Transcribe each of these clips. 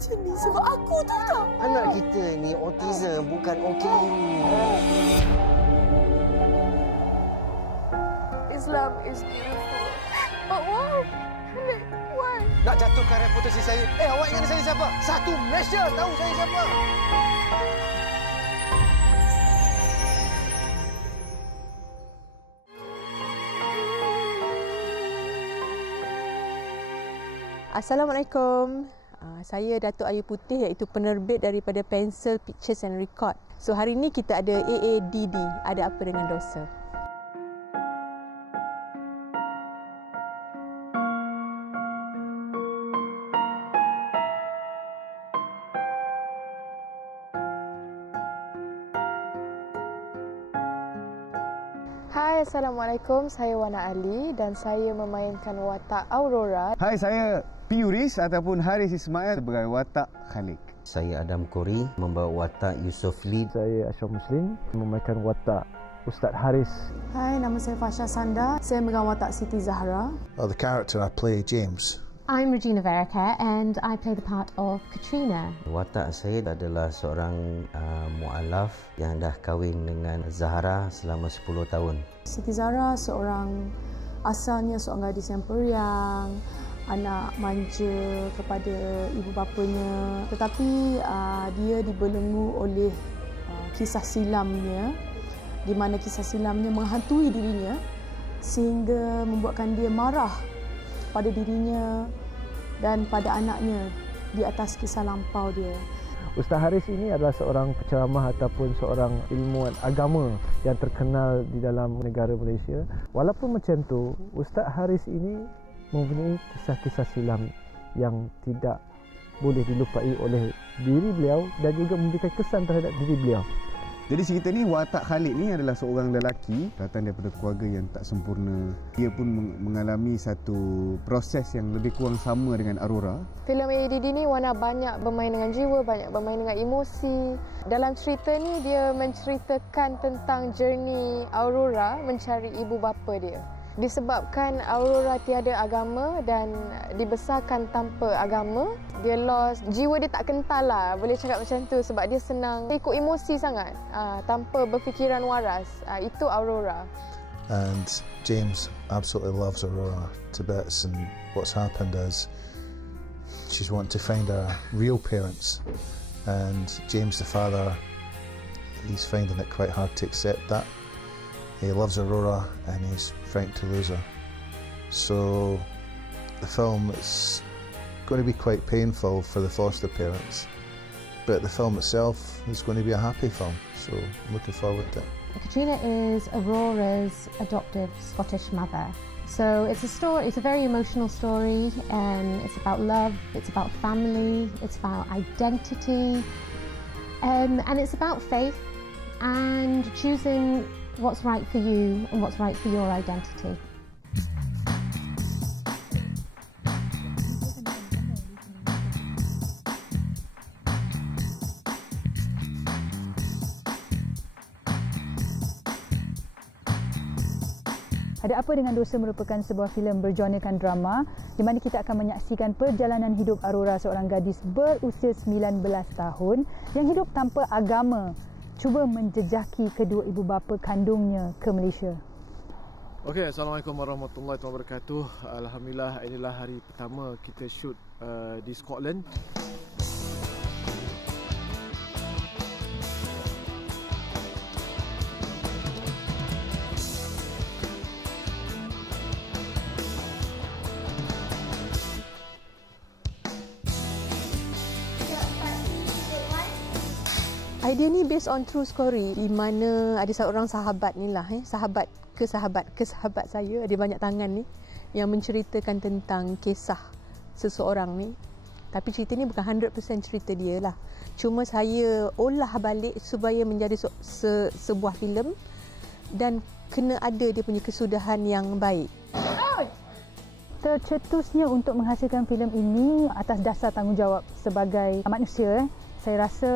macam ni sebab aku tu tau. Anak kita ni autism, bukan OKU. Islam is beautiful. But why? Why? Nak jatuhkan reputasi saya. Awak ingat saya siapa? Satu Malaysia tahu saya siapa. Assalamualaikum. Saya Datuk Ayu Putih, iaitu penerbit daripada Pencil Pictures and Record. So hari ini kita ada AADD, Ada Apa Dengan Dosa. Hai, Assalamualaikum. Saya Wana Ali dan saya memainkan watak Aurora. Hai, saya Piuris ataupun Haris Ismail sebagai watak Khalik. Saya Adam Kori membawa watak Yusof Lee. Saya Ashraf Muslim memainkan watak Ustaz Haris. Hai, nama saya Fasha Sanda. Saya memegang watak Siti Zahra. The character I play, James. I'm Regina Verica and I play the part of Katrina. Watak saya adalah seorang mu'alaf yang dah kahwin dengan Zahra selama 10 tahun. Siti Zahra asalnya seorang gadis yang periang, anak manja kepada ibu bapanya, tetapi dia dibelenggu oleh kisah silamnya, di mana kisah silamnya menghantui dirinya sehingga membuatkan dia marah pada dirinya dan pada anaknya di atas kisah lampau dia. Ustaz Haris ini adalah seorang penceramah ataupun seorang ilmuwan agama yang terkenal di dalam negara Malaysia. Walaupun macam tu, Ustaz Haris ini mempunyai kisah-kisah silam yang tidak boleh dilupai oleh diri beliau dan juga memberikan kesan terhadap diri beliau. Jadi cerita ni, watak Khalid ni adalah seorang lelaki datang daripada keluarga yang tak sempurna. Dia pun mengalami satu proses yang lebih kurang sama dengan Aurora. Filem AADD ni Wana banyak bermain dengan jiwa, banyak bermain dengan emosi. Dalam cerita ni dia menceritakan tentang journey Aurora mencari ibu bapa dia. Disebabkan Aurora tiada agama dan dibesarkan tanpa agama, dia lost, jiwa dia tak kental lah, boleh cakap macam tu, sebab dia senang ikut emosi sangat tanpa berfikiran waras. Itu Aurora. And James absolutely loves Aurora to bits, and what's happened is she's wanting to find her real parents, and James the father, he's finding it quite hard to accept that. He loves Aurora and he's frightened to lose her. So the film is going to be quite painful for the foster parents, but the film itself is going to be a happy film, so I'm looking forward to it. Katrina is Aurora's adoptive Scottish mother. So it's a very emotional story, and it's about love, it's about family, it's about identity, and it's about faith and choosing what's right for you and what's right for your identity. Ada Apa Dengan Dosa merupakan sebuah filem bergenrekan drama di mana kita akan menyaksikan perjalanan hidup Aurora, seorang gadis berusia 19 tahun yang hidup tanpa agama, cuba menjejaki kedua ibu bapa kandungnya ke Malaysia. Okey, Assalamualaikum warahmatullahi wabarakatuh. Alhamdulillah, inilah hari pertama kita shoot di Scotland. Idea ni based on true story, di mana ada seorang sahabat ni lah, sahabat ke sahabat saya, ada banyak tangan ni, yang menceritakan tentang kisah seseorang ni. Tapi cerita ni bukan 100% cerita dia lah. Cuma saya olah balik supaya menjadi sebuah filem dan kena ada dia punya kesudahan yang baik. Tercetusnya untuk menghasilkan filem ini atas dasar tanggungjawab sebagai manusia. Saya rasa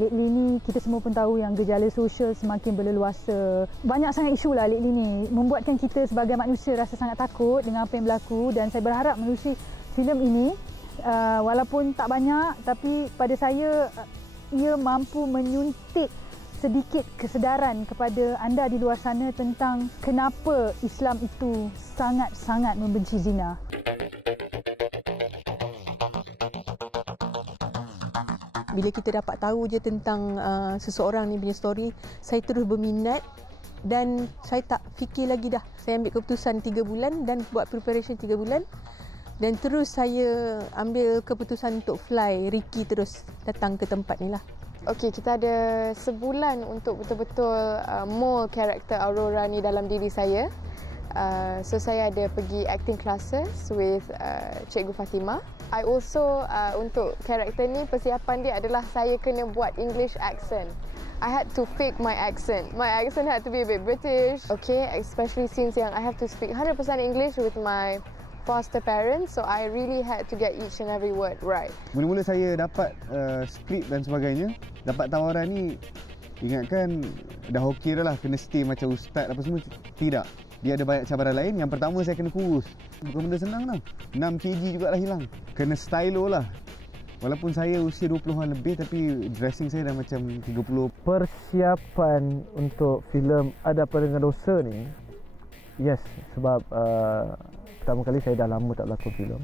lately ni kita semua pun tahu yang gejala sosial semakin berleluasa. Banyak sangat isu lah lately ni, membuatkan kita sebagai manusia rasa sangat takut dengan apa yang berlaku, dan saya berharap melalui filem ini Walaupun tak banyak, tapi pada saya ia mampu menyuntik sedikit kesedaran kepada anda di luar sana tentang kenapa Islam itu sangat-sangat membenci zina. Bila kita dapat tahu je tentang seseorang ni punya story, saya terus berminat dan saya tak fikir lagi dah. Saya ambil keputusan 3 bulan dan buat preparation 3 bulan. Dan terus saya ambil keputusan untuk fly. Ricky terus datang ke tempat ni lah. Okey, kita ada sebulan untuk betul-betul mold karakter Aurora ni dalam diri saya. So saya ada pergi acting classes with Cikgu Fatimah. I also untuk karakter ni persiapan dia adalah saya kena buat English accent. I had to fake my accent. My accent had to be a bit British. Okay, especially since yang I have to speak 100% English with my foster parents, so I really had to get each and every word right. Mula-mula saya dapat skrip dan sebagainya, dapat tawaran ni, ingatkan dah okey dah lah, kena stay macam ustaz apa semua. Tidak. Dia ada banyak cabaran lain. Yang pertama saya kena kurus. Bukan benda senang tau. 6 kg jugalah hilang. Kena stylo lah. Walaupun saya usia 20-an lebih, tapi dressing saya dah macam 30. Persiapan untuk filem Ada Apa Dengan Dosa ni, yes, sebab pertama kali saya dah lama tak berlakon filem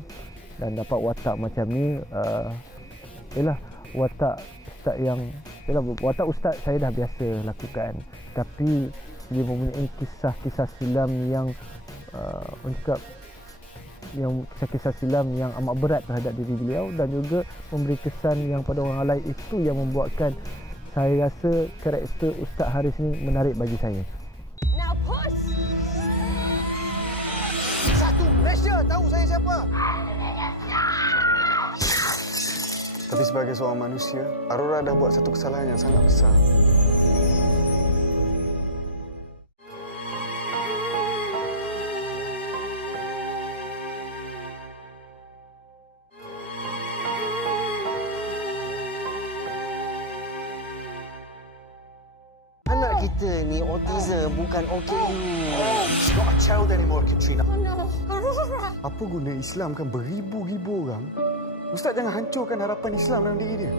dan dapat watak macam ni, ialah watak ustaz saya dah biasa lakukan, tapi dia mempunyai kisah-kisah silam yang kisah-kisah silam yang amat berat terhadap diri beliau dan juga memberi kesan yang pada orang lain. Itu yang membuatkan saya rasa karakter Ustaz Haris ni menarik bagi saya. Now push! Satu Malaysia tahu saya siapa. Tapi sebagai seorang manusia, Aurora dah buat satu kesalahan yang sangat besar. Anak kita ni autism, bukan OKU. She's not a child anymore, Katrina. Oh no, Aurora! Apa guna Islam kan beribu-ribu orang? Ustaz jangan hancurkan harapan Islam dalam diri dia.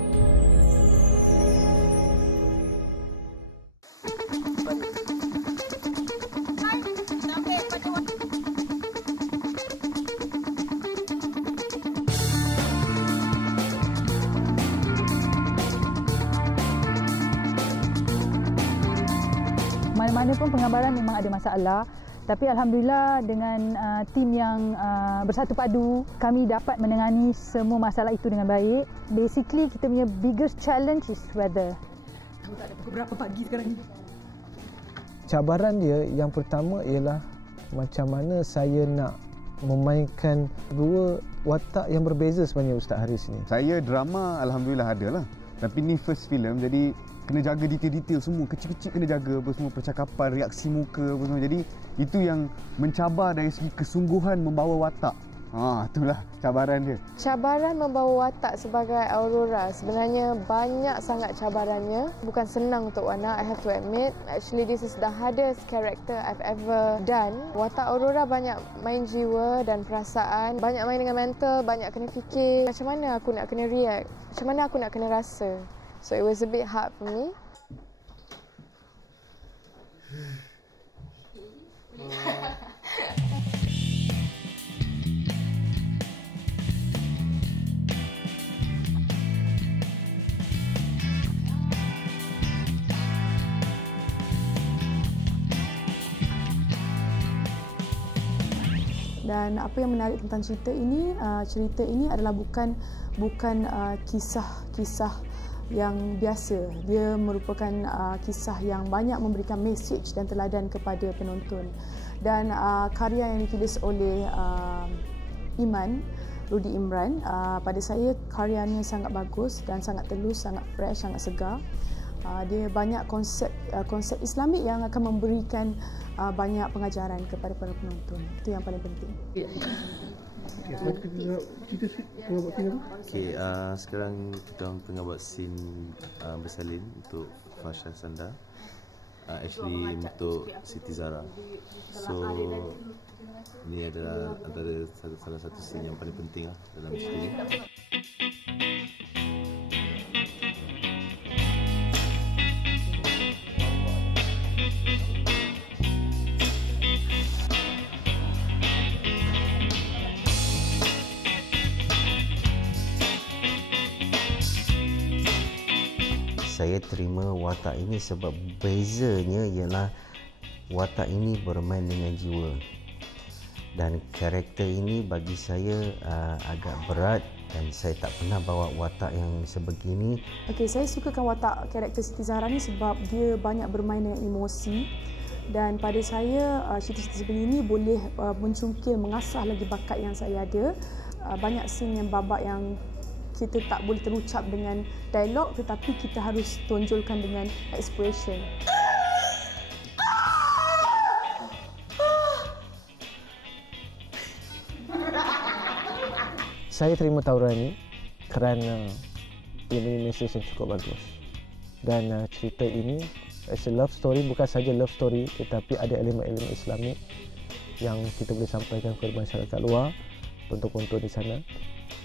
Mana-mana pun penggambaran memang ada masalah, tapi alhamdulillah dengan tim yang bersatu padu, kami dapat menangani semua masalah itu dengan baik. Basically kita punya biggest challenge is weather. Kamu tak ada pukul berapa pagi sekarang ni? Cabaran dia yang pertama ialah macam mana saya nak memainkan dua watak yang berbeza sebenarnya Ustaz Haris ni. Saya drama alhamdulillah ada lah, tapi ni first film, jadi kena jaga detail-detail semua, kecil-kecil kena jaga apa semua, percakapan, reaksi muka apa semua. Jadi itu yang mencabar dari segi kesungguhan membawa watak. Itulah cabaran dia. Cabaran membawa watak sebagai Aurora sebenarnya banyak sangat cabarannya. Bukan senang untuk Wana, I have to admit. Actually this is the hardest character I've ever done. Watak Aurora banyak main jiwa dan perasaan, banyak main dengan mental, banyak kena fikir macam mana aku nak kena react, macam mana aku nak kena rasa. So it was a bit hard for me. Dan apa yang menarik tentang cerita ini adalah bukan kisah-kisah yang biasa. Dia merupakan kisah yang banyak memberikan message dan teladan kepada penonton. Dan karya yang ditulis oleh Iman Rudi Imran, pada saya karyanya sangat bagus dan sangat telus, sangat fresh, sangat segar. Dia banyak konsep Islamik yang akan memberikan banyak pengajaran kepada para penonton. Itu yang paling penting. Sekarang kita tengah buat scene bersalin untuk Fasha Sanda. actually untuk Siti Zahra. So ini adalah antara salah satu scene yang paling penting dalam cerita ini. Saya terima watak ini sebab bezanya ialah watak ini bermain dengan jiwa, dan karakter ini bagi saya agak berat dan saya tak pernah bawa watak yang sebegini. Okey, saya sukakan watak karakter Siti Zahra ni sebab dia banyak bermain dengan emosi, dan pada saya cerita-cerita seperti ini boleh mencungkil, mengasah lagi bakat yang saya ada. Banyak scene yang babak yang kita tak boleh terucap dengan dialog, tetapi kita harus tonjolkan dengan expression. Saya terima tawaran ini kerana ini mesej yang cukup bagus, dan cerita ini as a love story, bukan saja love story tetapi ada elemen-elemen Islamik yang kita boleh sampaikan kepada masyarakat luar, untuk di sana,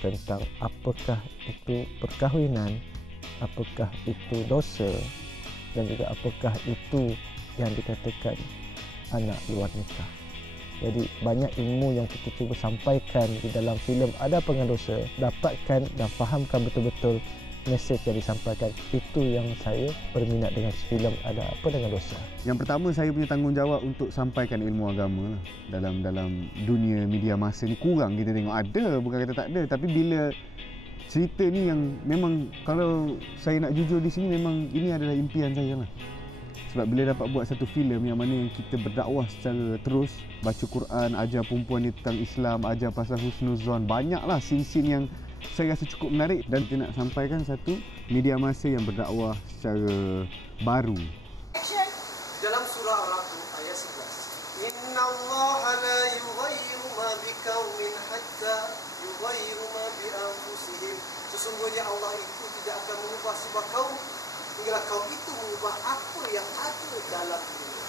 tentang apakah itu perkahwinan, apakah itu dosa, dan juga apakah itu yang dikatakan anak luar nikah. Jadi banyak ilmu yang kita cuba sampaikan di dalam filem Ada Apa Dengan Dosa, dapatkan dan fahamkan betul-betul mesej yang disampaikan. Itu yang saya berminat dengan filem Ada Apa Dengan Dosa. Yang pertama, saya punya tanggungjawab untuk sampaikan ilmu agama dalam dunia media masa ni. Kurang kita tengok, ada, bukan kata tak ada, tapi bila cerita ni yang memang, kalau saya nak jujur di sini, memang ini adalah impian saya lah. Sebab bila dapat buat satu filem yang mana yang kita berdakwah secara terus, baca Quran, ajar perempuan ni tentang Islam, ajar pasal husnuzon, banyaklah scene-scene yang saya rasa cukup menarik, dan kita nak sampaikan satu media masa yang berdakwah secara baru. Dalam surah Al-A'raf ayat 11. Innallaha la yughayyiru ma biqaumin hatta yughayyiru ma bi anfusihim. Sesungguhnya Allah itu tidak akan mengubah sebuah kaum hingga kaum itu mengubah apa yang ada dalam dirinya.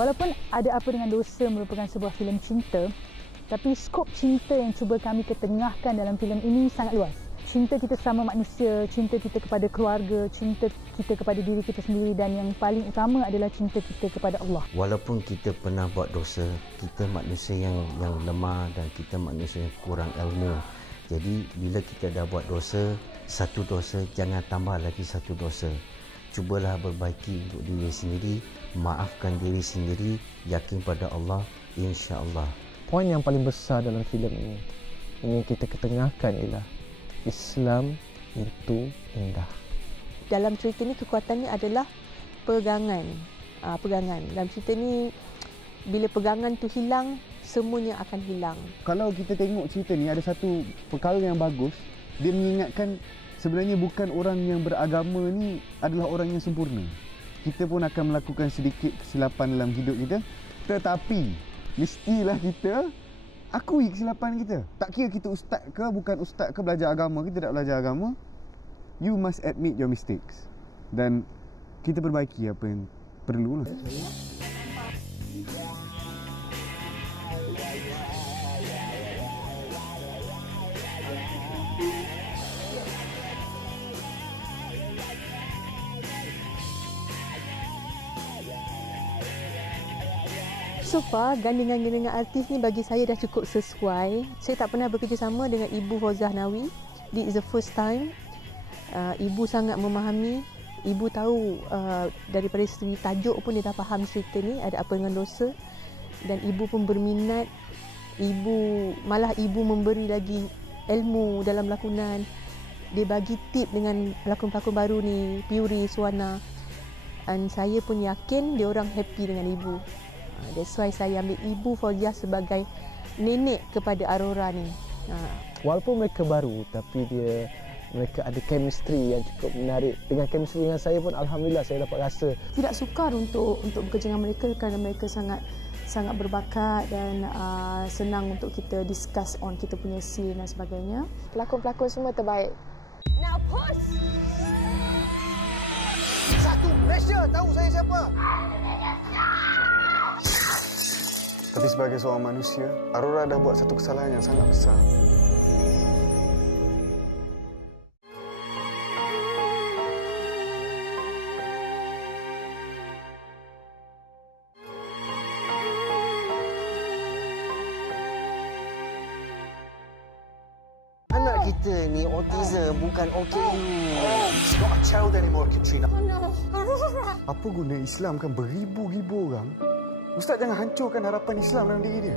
Walaupun Ada Apa Dengan Dosa merupakan sebuah filem cinta, tapi skop cinta yang cuba kami ketengahkan dalam filem ini sangat luas. Cinta kita sama manusia, cinta kita kepada keluarga, cinta kita kepada diri kita sendiri, dan yang paling utama adalah cinta kita kepada Allah. Walaupun kita pernah buat dosa, kita manusia yang lemah dan kita manusia yang kurang ilmu. Jadi bila kita dah buat dosa, satu dosa, jangan tambah lagi satu dosa. Cubalah perbaiki untuk diri sendiri, maafkan diri sendiri, yakin pada Allah, insya-Allah. Poin yang paling besar dalam filem ini ingin kita ketengahkan ialah Islam itu indah. Dalam cerita ni kekuatannya adalah pegangan. Pegangan. Dalam cerita ni bila pegangan tu hilang, semuanya akan hilang. Kalau kita tengok cerita ni, ada satu perkara yang bagus. Dia mengingatkan sebenarnya bukan orang yang beragama ni adalah orang yang sempurna. Kita pun akan melakukan sedikit kesilapan dalam hidup kita, tetapi mestilah kita akui kesilapan kita. Tak kira kita ustaz ke bukan ustaz ke, belajar agama kita tak belajar agama, you must admit your mistakes dan kita perbaiki apa yang perlu lah. So far, gandingan-gandingan artis ni bagi saya dah cukup sesuai. Saya tak pernah bekerjasama dengan Ibu Fauzah Hnawi. This is the first time. Ibu sangat memahami. Ibu tahu daripada segi tajuk pun dia dah faham cerita ni, Ada Apa Dengan Dosa. Dan ibu pun berminat. Malah ibu memberi lagi ilmu dalam lakonan. Dia bagi tip dengan pelakon-pelakon baru ni, Piuri, Suwana. Dan saya pun yakin dia orang happy dengan ibu. That's why saya ambil Ibu Fauzah sebagai nenek kepada Aurora ni. Walaupun mereka baru, tapi dia Mereka ada chemistry yang cukup menarik. Dengan chemistry dengan saya pun alhamdulillah saya dapat rasa. Tidak sukar untuk bekerja dengan mereka kerana mereka sangat berbakat dan senang untuk kita discuss on kita punya scene dan sebagainya. Pelakon-pelakon semua terbaik. Now push! Satu Malaysia tahu saya siapa? Tapi sebagai seorang manusia, Aurora dah buat satu kesalahan yang sangat besar. Anak kita ni autism, bukan OKU. She's not a child anymore, Katrina. Oh no, Aurora! Apa guna Islamkan beribu-ribu orang? Ustaz jangan hancurkan harapan Islam dalam diri dia.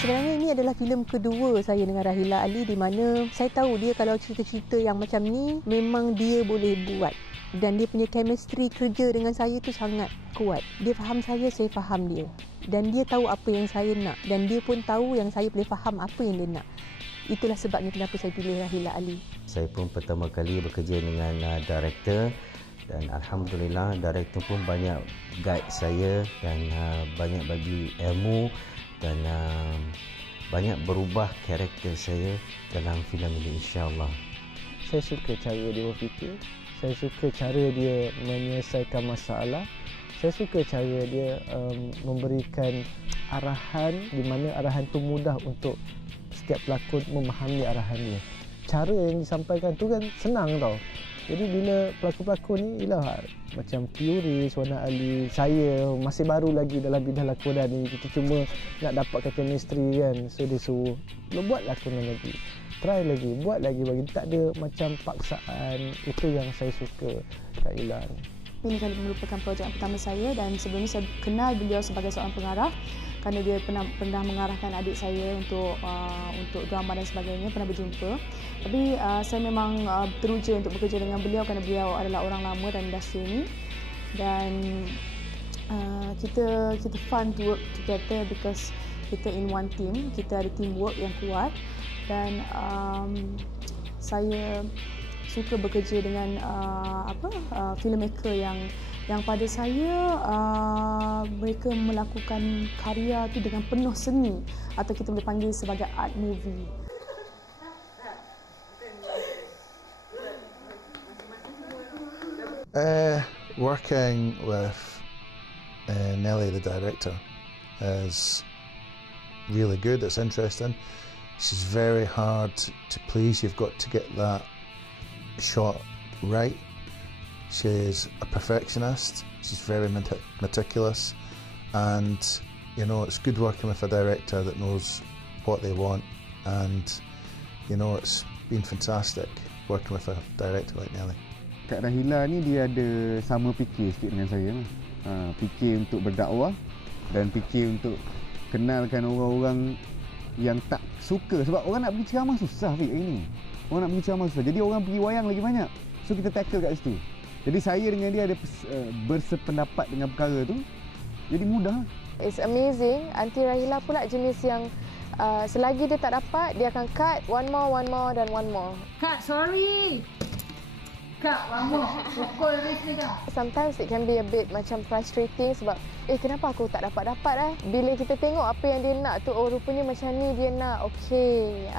Sebenarnya ini adalah filem kedua saya dengan Rahila Ali di mana saya tahu dia kalau cerita-cerita yang macam ni memang dia boleh buat. Dan dia punya chemistry kerja dengan saya tu sangat kuat. Dia faham saya faham dia. Dan dia tahu apa yang saya nak. Dan dia pun tahu yang saya boleh faham apa yang dia nak. Itulah sebabnya kenapa saya pilih Rahila Ali. Saya pun pertama kali bekerja dengan director dan alhamdulillah director pun banyak guide saya dan banyak bagi ilmu dan banyak berubah karakter saya dalam filem ini insya-Allah. Saya suka cara dia berfikir. Saya suka cara dia menyelesaikan masalah. Saya suka cara dia memberikan arahan di mana arahan tu mudah untuk setiap pelakon memahami arahan dia. Cara yang disampaikan tu kan senang tau. Jadi bila pelakon-pelakon ni ialah macam Puris, Wana Ali, saya masih baru lagi dalam bidang lakonan ni. Kita cuma nak dapatkan chemistry kan. So dia suruh, lo buat lakonan lagi. Try lagi, buat lagi bagi. Tak ada macam paksaan. Itu yang saya suka Kak Ila ni. Ini kali merupakan projek pertama saya dan sebelum ini saya kenal beliau sebagai seorang pengarah kerana dia pernah mengarahkan adik saya untuk drama dan sebagainya, pernah berjumpa. Tapi saya memang teruja untuk bekerja dengan beliau kerana beliau adalah orang lama dalam industri ini dan kita fun to work together because kita in one team, kita ada teamwork yang kuat dan saya suka bekerja dengan filmmaker yang pada saya mereka melakukan karya tu dengan penuh seni atau kita boleh panggil sebagai art movie. Working with Nelly, the director, is really good. It's interesting. She's very hard to please. You've got to get that shot right. She's a perfectionist. She's very meticulous, and you know it's good working with a director that knows what they want. And you know it's been fantastic working with a director like Nelly. Kak Rahila ni dia ada sama fikir sikit dengan saya. Fikir untuk berdakwah dan fikir untuk kenalkan orang-orang yang tak suka. Sebab orang nak pergi ceramah susah Fik hari ni. Orang nak pergi ceramah susah. Jadi orang pergi wayang lagi banyak. So kita tackle kat situ. Jadi saya dengan dia ada bersependapat dengan perkara tu. Jadi mudah. It's amazing. Aunty Rahila pula jenis yang selagi dia tak dapat, dia akan cut one more dan one more. Kak, sorry. Kak, one more. Pukul race ni dah. Sometimes it can be a bit macam frustrating sebab kenapa aku tak dapat Bila kita tengok apa yang dia nak tu, oh rupanya macam ni dia nak. Okay.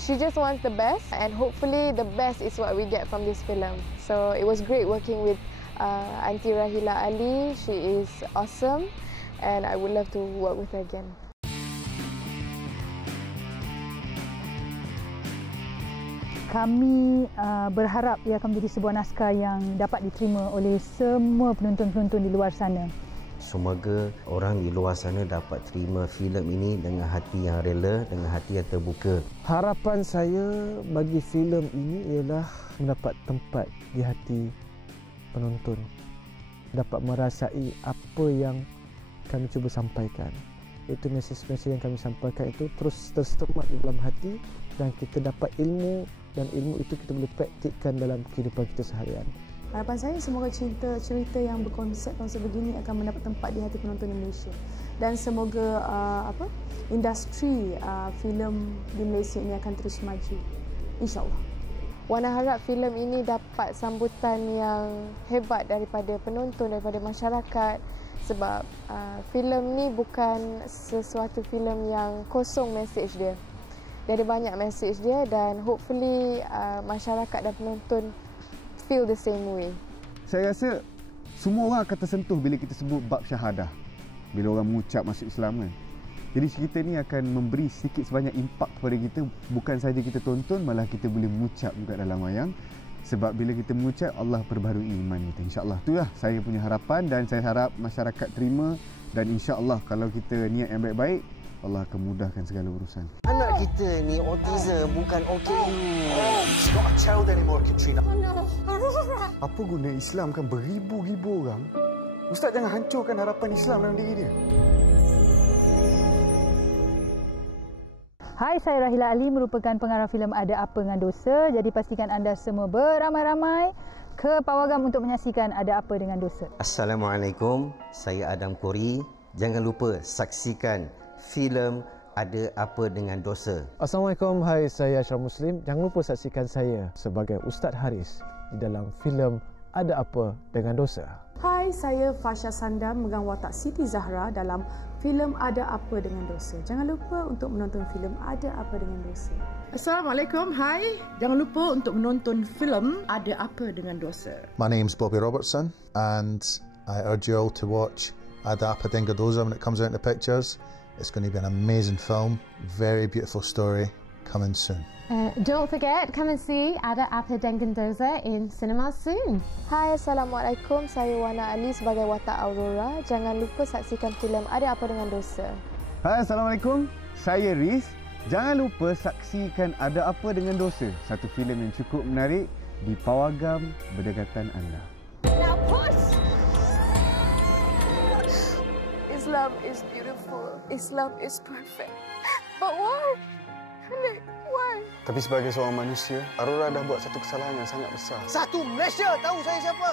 She just wants the best and hopefully the best is what we get from this film. So it was great working with Aunty Rahila Ali. She is awesome and I would love to work with her again. Kami berharap ia akan menjadi sebuah naskah yang dapat diterima oleh semua penonton-penonton di luar sana. Semoga orang di luar sana dapat terima filem ini dengan hati yang rela, dengan hati yang terbuka. Harapan saya bagi filem ini ialah mendapat tempat di hati penonton. Dapat merasai apa yang kami cuba sampaikan. Itu mesej-mesej yang kami sampaikan itu terus tersemat di dalam hati dan kita dapat ilmu dan ilmu itu kita boleh praktikkan dalam kehidupan kita seharian. Harapan saya semoga cerita yang berkonsep begini akan mendapat tempat di hati penonton Indonesia. Dan semoga industri filem di Malaysia ini akan terus maju. InsyaAllah. Wana harap filem ini dapat sambutan yang hebat daripada penonton, daripada masyarakat. Sebab filem ni bukan sesuatu filem yang kosong mesej dia. Dia ada banyak mesej dia dan hopefully masyarakat dan penonton feel the same way. Saya rasa semua orang akan tersentuh bila kita sebut bab syahadah. Bila orang mengucap masuk Islam kan. Jadi cerita ni akan memberi sedikit sebanyak impak kepada kita. Bukan saja kita tonton, malah kita boleh mengucap juga dalam wayang. Sebab bila kita mengucap, Allah perbaharui iman kita. InsyaAllah. Itulah saya punya harapan dan saya harap masyarakat terima. Dan insyaAllah kalau kita niat yang baik-baik, Allah akan mudahkan segala urusan. Anak kita ni autism, bukan OKU. She's not a child anymore, Katrina. Oh no. Apa guna Islam kan beribu-ribu orang? Ustaz jangan hancurkan harapan Islam dalam diri dia. Hai, saya Rahila Ali, merupakan pengarah filem Ada Apa Dengan Dosa. Jadi pastikan anda semua beramai-ramai ke Pawagam untuk menyaksikan Ada Apa Dengan Dosa. Assalamualaikum, saya Adam Kori. Jangan lupa saksikan filem Ada Apa Dengan Dosa. Assalamualaikum, hai, saya Ashraf Muslim. Jangan lupa saksikan saya sebagai Ustaz Haris di dalam filem Ada Apa Dengan Dosa. Hai, saya Fasha Sanda memegang watak Siti Zahra dalam filem Ada Apa Dengan Dosa. Jangan lupa untuk menonton filem Ada Apa Dengan Dosa. Assalamualaikum, hai. Jangan lupa untuk menonton filem Ada Apa Dengan Dosa. My name's Bobby Robertson and I urge you all to watch Ada Apa Dengan Dosa when it comes out in the pictures. It's going to be an amazing film, very beautiful story, coming soon. Don't forget, come and see Ada Apa Dengan Dosa in cinemas soon. Hai, Assalamualaikum. Saya Wana Ali sebagai watak Aurora. Jangan lupa saksikan filem Ada Apa Dengan Dosa. Hai, Assalamualaikum. Saya Riz. Jangan lupa saksikan Ada Apa Dengan Dosa, satu filem yang cukup menarik di Pawagam berdekatan anda. Now push! Islam is beautiful. Islam is perfect. But why? Why? Tapi sebagai seorang manusia, Aurora dah buat satu kesalahan yang sangat besar. Satu Malaysia tahu saya siapa.